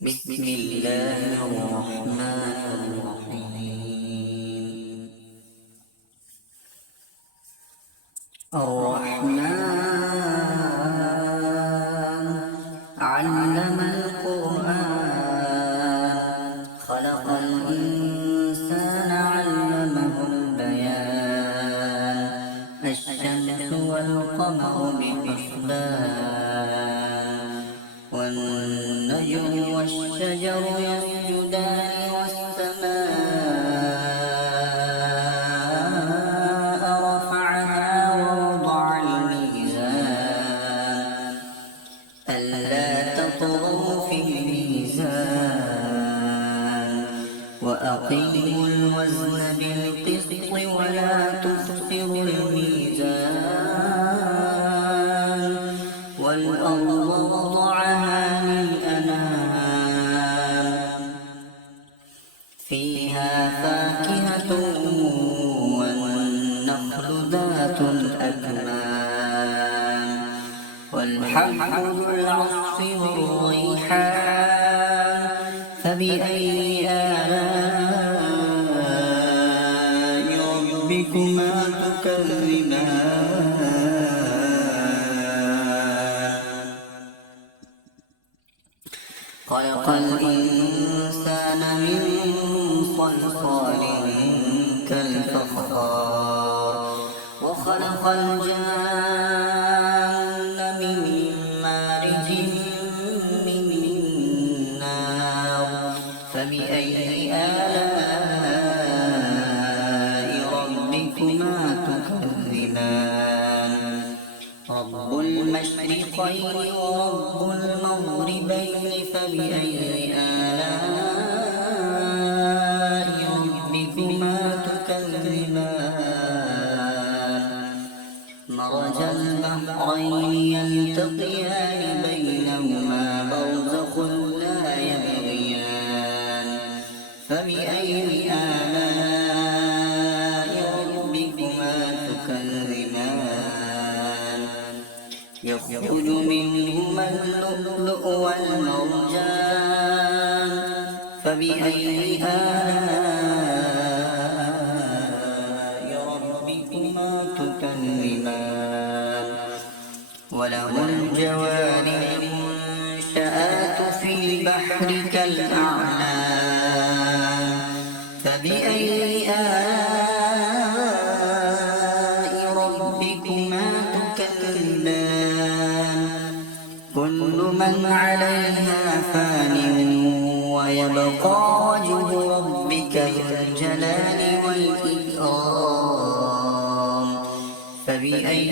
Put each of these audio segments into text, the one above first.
بسم الله الرحمن الرحيم. الرحمن علم القرآن خلق الإنسان علمه البيان الشمس والقمر بحسبان والنجم والشجر يسجدان والسماء رفعها ووضع الميزان ألا تطغوا في الميزان وأقيموا الوزن بالقسط ولا تخسروا الميزان والأرض وضعها للأنام فيها فاكهة والنخل ذات الأكمام والحب ذو العصف والريحان فبأي آلاء ربكما تكذبان خلق الإنسان من صلصال كالفخار وخلق الجان من مارج من نار فبأي آلاء ربكما تكذبان رب المشرقين ورب المغربين فبأي آلاء ربكما تكذبان مرج البحرين يلتقيان بينهما برزخ لا يبغيان فبأي آلاء ربكما تكذبان يخرج منهما اللؤلؤ والمرجان فبأي آلاء ربكما تكذبان وله الجوار المنشآت في البحر كالأعلام فبأي آلاء ربكما تكذبان كل من عليها فان ويبقى وجه ربك ذو الجلال والإكرام فبأي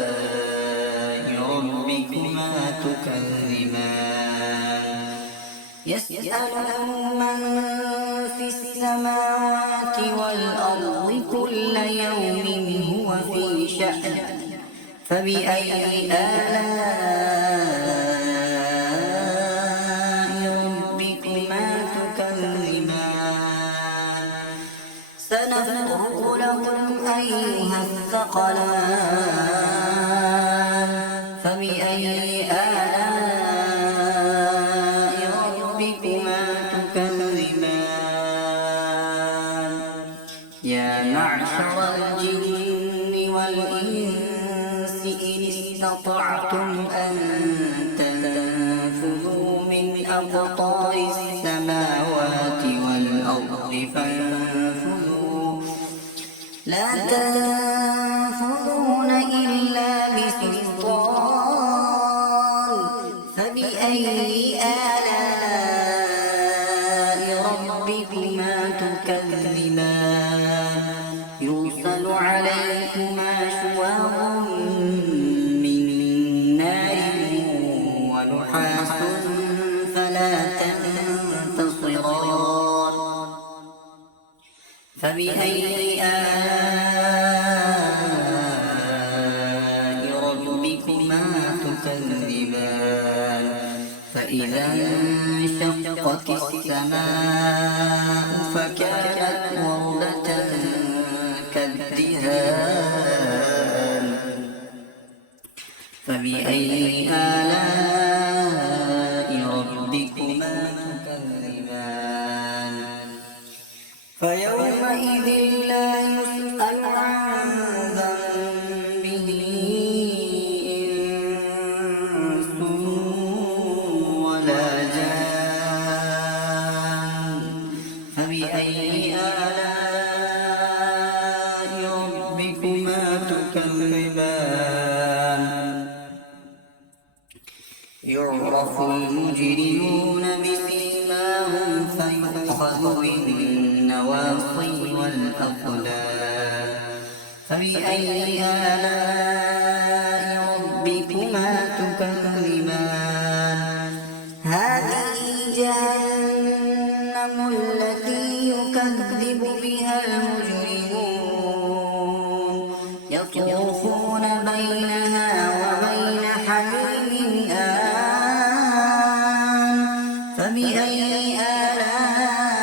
آلاء ربكما تكذبان يسأله من في السماوات والأرض كل يوم هو في شأن فبأي آلاء ربكما تكذبان سنفرغ لكم أيها الثقلان فبأي آلاء ربكما تكذبان يا معشر الجن والإنس إن استطعتم أن تنفذوا من أقطار السماوات والأرض فانفذوا لا تنفذون إلا بسلطان فبأي آلاء ربكما تكذبان يرسل عليكما شواظ من نار ونحاس فلا تنتصران فبأي آلاء ربكما تكذبان فإذا انشقت السماء فكانت وردة كالدهان فبأي آلاء يعرف المجرمون بسيماهم فيؤخذ بالنواصي والأقدام فبأي آلاء ربكما تكذبان هذه جهنم التي يكذب بها المجرمون يطوفون بينها وبين حميم آن فبأي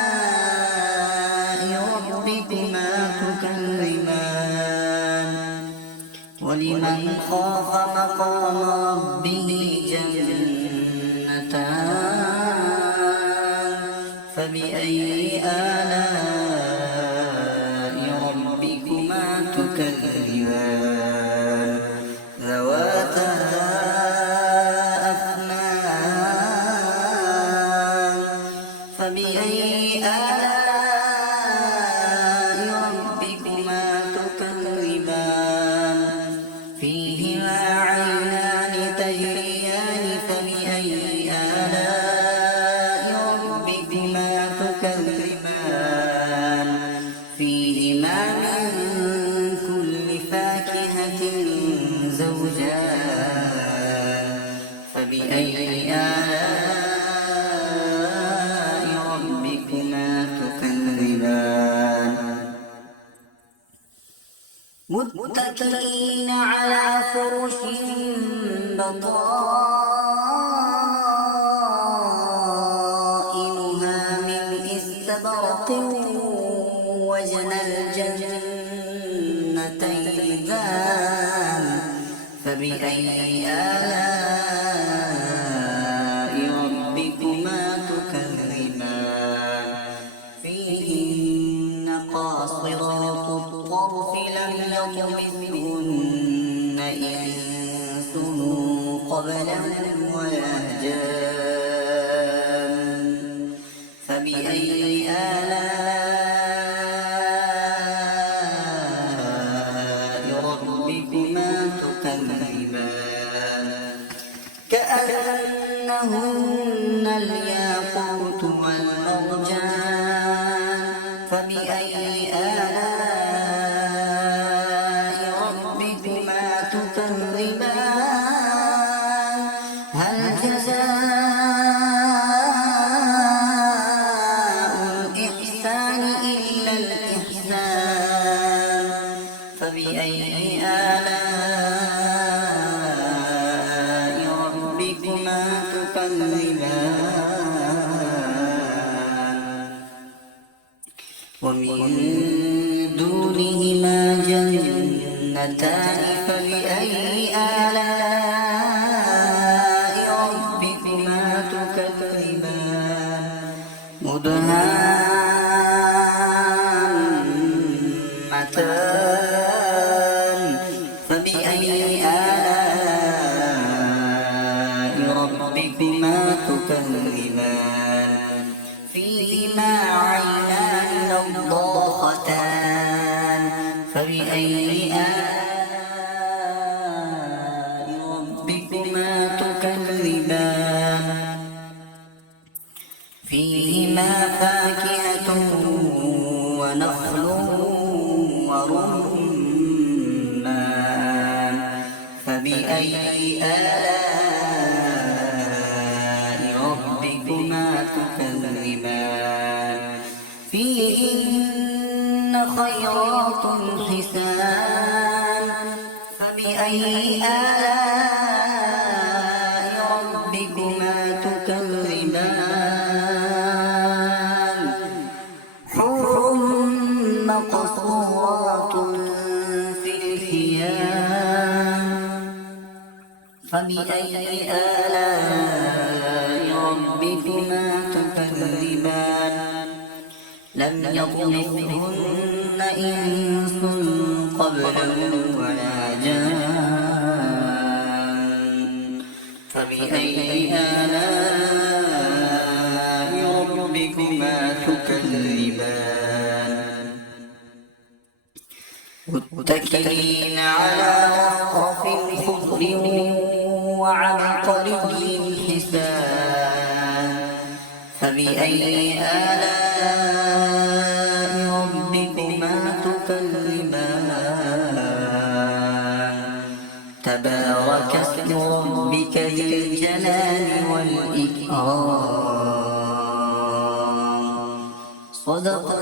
آلاء ربكما تكذبان ولمن خاف مقام ربه جنتان فبأي آلاء ربكما تكذبان ذواتا أفنان فبأي آلاء ربكما تكذبان فيهما عينان تجريان فبأي آلاء ربكما تكذبان فيهما من كل فاكهة زوجان فبأي آلاء ربكما تكذبان متكئين على فرش بطائنها من استبرق وجنى الجنتين دان فبأي آلاء ربكما تكذبان فيهن قاصرات الطرف لم يطمثهن إنس قبلهم ولا جان فبأي آلاء ربكما تكذبان كأنهن الياقوت والمرجان فبأي آلاء ربكما تكذبان هل جزاء الإحسان إلا الإحسان فبأي آلاء ربكما تكذبان ومن دونهما جنتان فبأي آلاء ربكما تكذبان مدهامتان فبأي آلاء ربكما تكذبان فيهما عينان نضاختان فبأي آلاء ربكما تكذبان فيهما فاكهة ونخل ورمان فبأي آلاء ربكما تكذبان فيهن خيرات حسان فبأي آلاء ربكما تكذبان حور مقصورات في الخيام فبأي آلاء ربكما تكذبان لم يطمثهن إنس قبلهم ولا جان فبأي آلاء ربكما تكذبان متكئين على رفرف خضر وعبقري فبأي آلاء ربكما تكذبان تبارك اسم ربك ذي الجلال والإكرام صدق